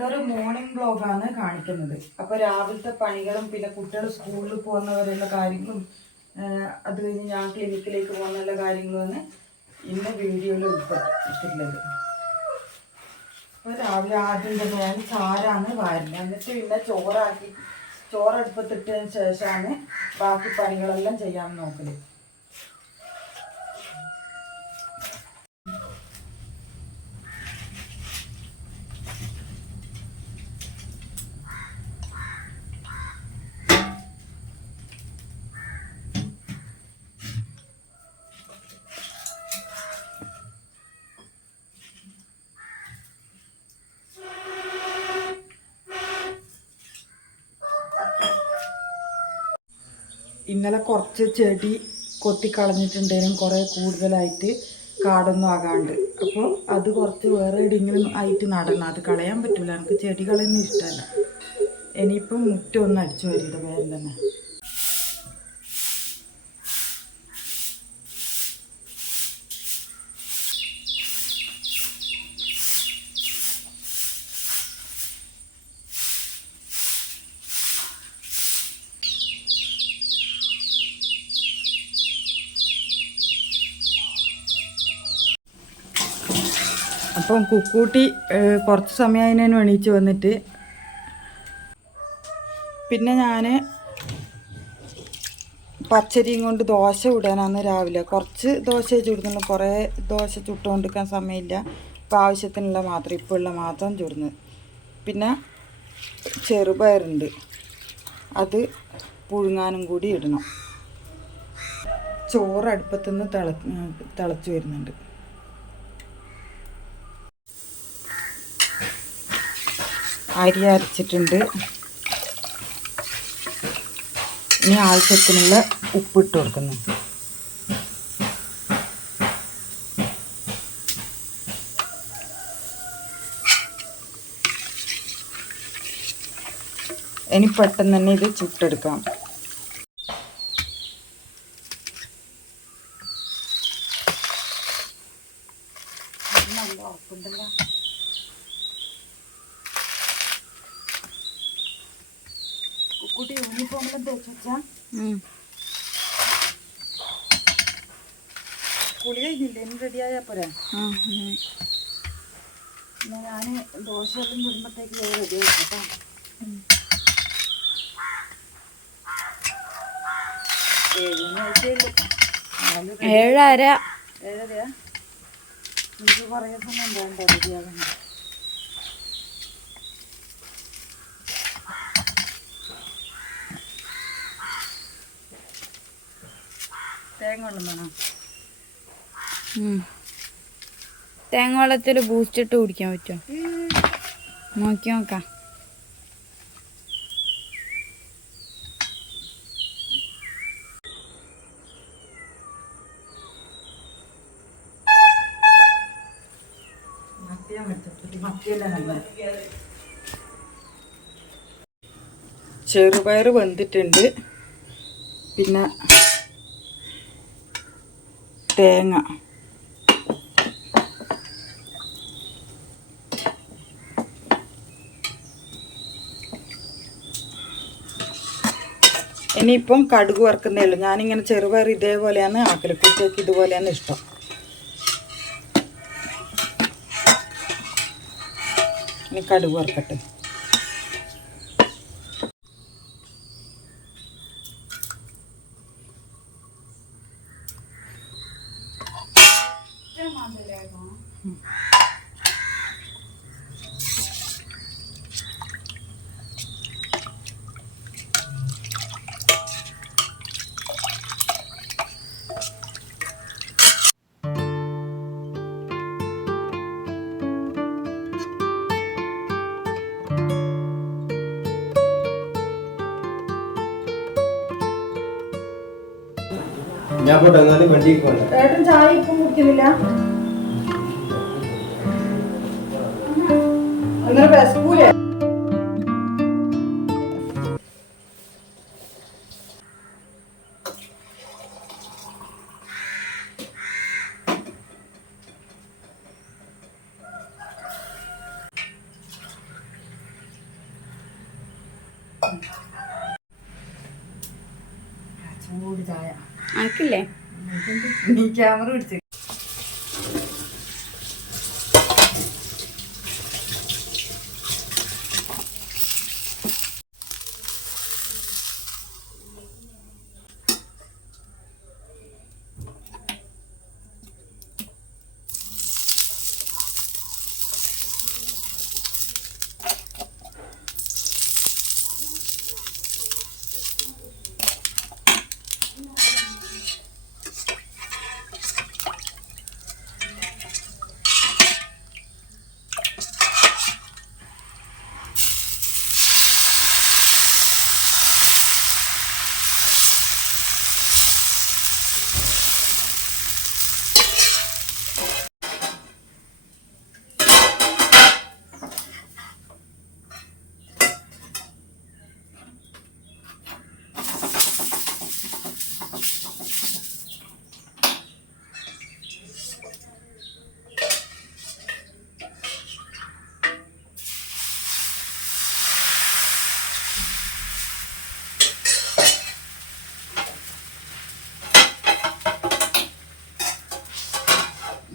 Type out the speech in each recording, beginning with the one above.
ഇന്നൊരു മോർണിംഗ് വ്ലോഗാണ് കാണിക്കുന്നത്. അപ്പോൾ രാവിലത്തെ പണികളും പിന്നെ കുട്ടികൾ സ്കൂളിൽ പോകുന്നവരുള്ള കാര്യങ്ങളും അത് കഴിഞ്ഞ് ഞാൻ ക്ലിനിക്കിലേക്ക് പോകുന്നുള്ള കാര്യങ്ങളുമാണ് ഇന്ന് വീഡിയോയിൽ ഉൾപ്പെട്ടിട്ടുള്ളത്. അപ്പോൾ രാവിലെ ആദ്യം തന്നെ ഞാൻ ചാരാണ് വാരുന്നത്. എന്നിട്ട് പിന്നെ ചോറടുപ്പത്തിട്ടതിന് ശേഷമാണ് ബാക്കി പണികളെല്ലാം ചെയ്യാൻ നോക്കല്. ഇന്നലെ കുറച്ച് ചെടി കൊത്തിക്കളഞ്ഞിട്ടുണ്ടെങ്കിലും കുറേ കൂടുതലായിട്ട് കാടൊന്നും ആകാണ്ട്. അപ്പോൾ അത് കുറച്ച് വേറെ എവിടെയെങ്കിലും ആയിട്ട് നടണം. അത് കളയാൻ പറ്റില്ല, എനിക്ക് ചെടി കളയൊന്നും ഇഷ്ടമല്ല. ഇനിയിപ്പം മുറ്റം ഒന്ന് അടിച്ചു വരില്ല വേറെ തന്നെ. അപ്പം കുക്കൂട്ടി കുറച്ച് സമയമായതിനു എണീച്ച് വന്നിട്ട് പിന്നെ ഞാൻ പച്ചരിയും കൊണ്ട് ദോശ ഇടാനാണ് രാവിലെ. കുറച്ച് ദോശ ചുടുന്നുള്ളൂ, കുറേ ദോശ ചുട്ടുകൊണ്ടിരിക്കാൻ സമയമില്ല. ഇപ്പം ആവശ്യത്തിനുള്ള മാത്രം, ഇപ്പോൾ ഉള്ള മാത്രം ചുടുന്നത്. പിന്നെ ചെറുപയറുണ്ട്, അത് പുഴുങ്ങാനും കൂടി ഇടണം. ചോറ് അടുപ്പത്തുനിന്ന് തിളച്ച് വരുന്നുണ്ട്. അരി അരച്ചിട്ടുണ്ട്. ഇനി ആവശ്യത്തിനുള്ള ഉപ്പിട്ട് കൊടുക്കുന്നു. ഇനി പെട്ടെന്ന് തന്നെ ഇത് ചുട്ടെടുക്കാം. നല്ല ഉറപ്പുണ്ടല്ലോ. കുട്ടി യൂണിഫോമെല്ലാം തേച്ച് വെച്ചാ കുളി കഴിഞ്ഞില്ലേ? ഇനി റെഡിയായാൽ പോരാ? ഞാൻ ദോശ എല്ലാം വരുമ്പോഴത്തേക്ക് റെഡി ആയിട്ടോ. 7:30. 7:30 എനിക്ക് കുറേ സമയം വേണ്ട റെഡിയാകുന്നു. തേങ്ങ വെള്ളം തേങ്ങ വെള്ളത്തിൽ ബൂസ്റ്റ് ഇട്ട് കുടിക്കാൻ പറ്റുമോ? നോക്കി നോക്കാം. ചെറുപയർ വെന്തിട്ടുണ്ട്. പിന്നെ തേങ്ങ, ഇനിയിപ്പം കടുക് വറുക്കുന്നേ ഉള്ളൂ. ഞാനിങ്ങനെ ചെറുപയർ ഇതേപോലെയാണ് ആക്കല്, കുട്ടികൾക്ക് ഇതുപോലെയാണ് ഇഷ്ടം. ഇനി കടുക് വറുക്കട്ടെ. ഏട്ടൻ ചായ ഇപ്പം കുടിക്കുന്നില്ല? അങ്ങനെ വിശക്കൂലേ? ഒരു ചായ. അനക്കില്ലേ? നീ ക്യാമറ പിടിച്ച്.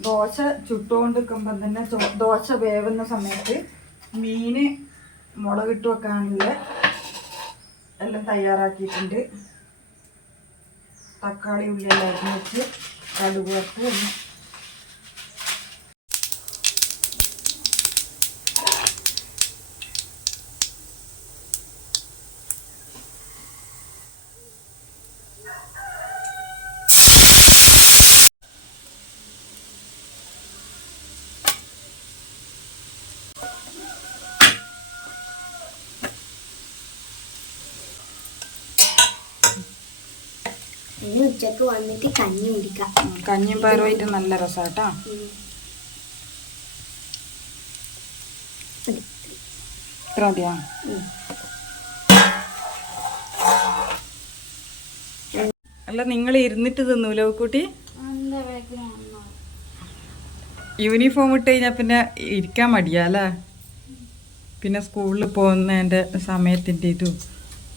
ദോശ ചുട്ടുകൊണ്ട് നിൽക്കുമ്പം തന്നെ ദോശ വേവുന്ന സമയത്ത് മീൻ മുളകിട്ട് വെക്കാനുള്ള എല്ലാം തയ്യാറാക്കിയിട്ടുണ്ട്. തക്കാളി ഉള്ളിയെല്ലാം അരിഞ്ഞ് വെച്ച് കടുക് വറുത്ത് വന്നു. ഉച്ചക്ക് വന്നിട്ട് കഞ്ഞി കുടിക്കാം. കഞ്ഞിയും പയറുമായിട്ട് നല്ല രസാട്ടാ. ഇത്ര മതിയാ? അല്ല നിങ്ങൾ ഇരുന്നിട്ട് തിന്നൂലോ കുട്ടി? യൂണിഫോം ഇട്ട് കഴിഞ്ഞാൽ പിന്നെ ഇരിക്കാൻ മടിയാല്ലേ? പിന്നെ സ്കൂളിൽ പോകുന്നതിൻ്റെ സമയത്തിൻ്റെ ഇതും.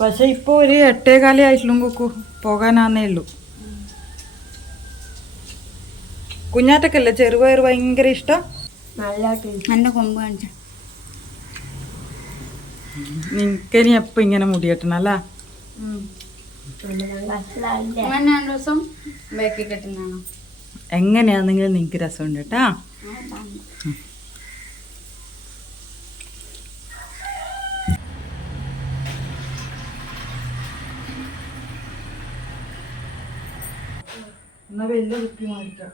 പക്ഷെ ഇപ്പോൾ ഒരു 8:15 ആയിട്ടുള്ളൂ കുക്കു, പോകാനാന്നേ ഉള്ളൂ. കുഞ്ഞാറ്റക്കല്ലേ ചെറുപയർ ഭയങ്കര ഇഷ്ടം? എൻ്റെ കൊമ്പ് കാണിച്ച നിനക്കിനി എപ്പോൾ ഇങ്ങനെ മുടിയട്ടണം അല്ലേ? ദിവസം ബാക്കി കെട്ടുന്നതാണോ? എങ്ങനെയാണെങ്കിലും നിനക്ക് രസമുണ്ട് കേട്ടാ. എന്നാ വലിയ കുപ്പി മാറിക്കാം.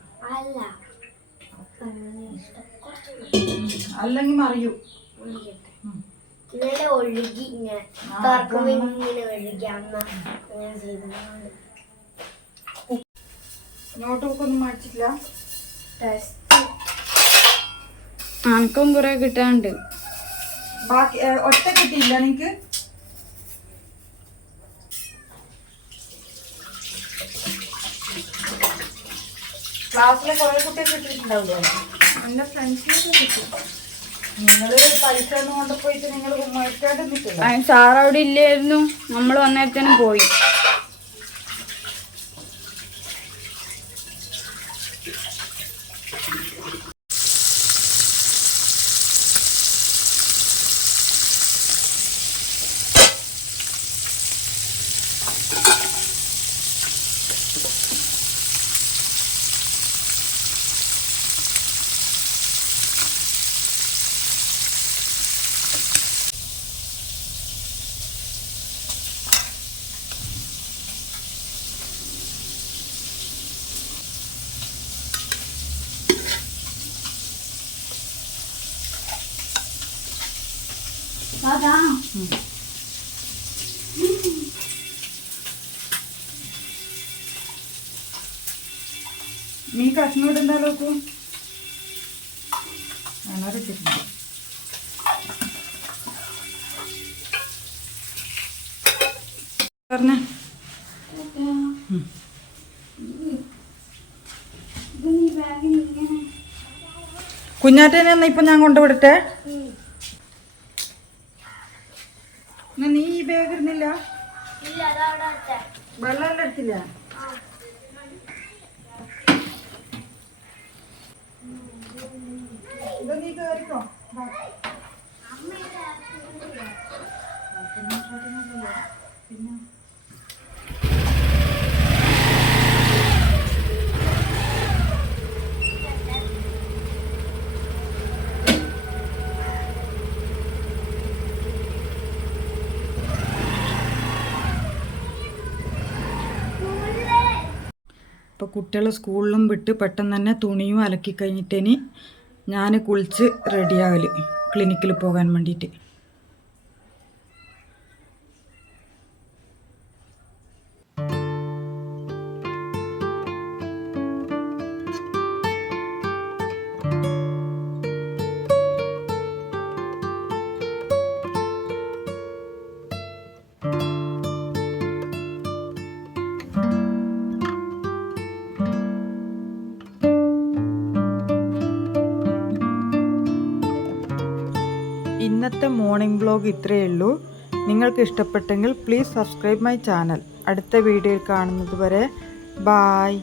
അല്ലെങ്കിൽ മറിയൂ. ഇന്നലെ ഒഴുകി ഇങ്ങനെ തുറക്കുമ്പോ ഇങ്ങനെ ഒഴുകി അമ്മ അങ്ങനെ ചെയ്തതാണ്. നോട്ട് ബുക്കൊന്നും മാറ്റില്ല. അനക്കും കുറെ കിട്ടാണ്ട്. ബാക്കി ഒറ്റ കിട്ടിയില്ല നിനക്ക്? ക്ലാസ്സിലെ കുറെ കുട്ടികൾ കിട്ടിയിട്ടുണ്ടാവില്ലേ? എൻ്റെ ഫ്രണ്ട്സിനൊക്കെ കിട്ടി. നിങ്ങൾ പൈസ ഒന്നും കൊണ്ടുപോയിട്ട് നിങ്ങൾ മേടിക്കാണ്ട് നിൽക്കില്ല. അതിന് സാർ അവിടെ ഇല്ലായിരുന്നു, നമ്മൾ വന്നേരത്തേനും പോയി. നീ കഷ്ണം ഇടുന്നാലോ? വളരെ കിട്ടുന്നു. പറഞ്ഞേ കുഞ്ഞാറ്റേനെ എന്നാ ഇപ്പൊ ഞാൻ കൊണ്ടുവിടട്ടെ. നീ ഈ ബാഗ് ഇടുന്നില്ല? വെള്ളം എടുത്തില്ല? ഇത് നീ കയറിക്കോ. പിന്നെ ഇപ്പോൾ കുട്ടികളെ സ്കൂളിലും വിട്ട് പെട്ടെന്ന് തന്നെ തുണിയും അലക്കി കഴിഞ്ഞിട്ടേനി ഞാൻ കുളിച്ച് റെഡിയാകൽ ക്ലിനിക്കിൽ പോകാൻ വേണ്ടിയിട്ട്. ഇന്നത്തെ മോർണിംഗ് വ്ലോഗ് ഇത്രയേ ഉള്ളൂ. നിങ്ങൾക്ക് ഇഷ്ടപ്പെട്ടെങ്കിൽ പ്ലീസ് സബ്സ്ക്രൈബ് മൈ ചാനൽ. അടുത്ത വീഡിയോയിൽ കാണുന്നത് വരെ ബായ്.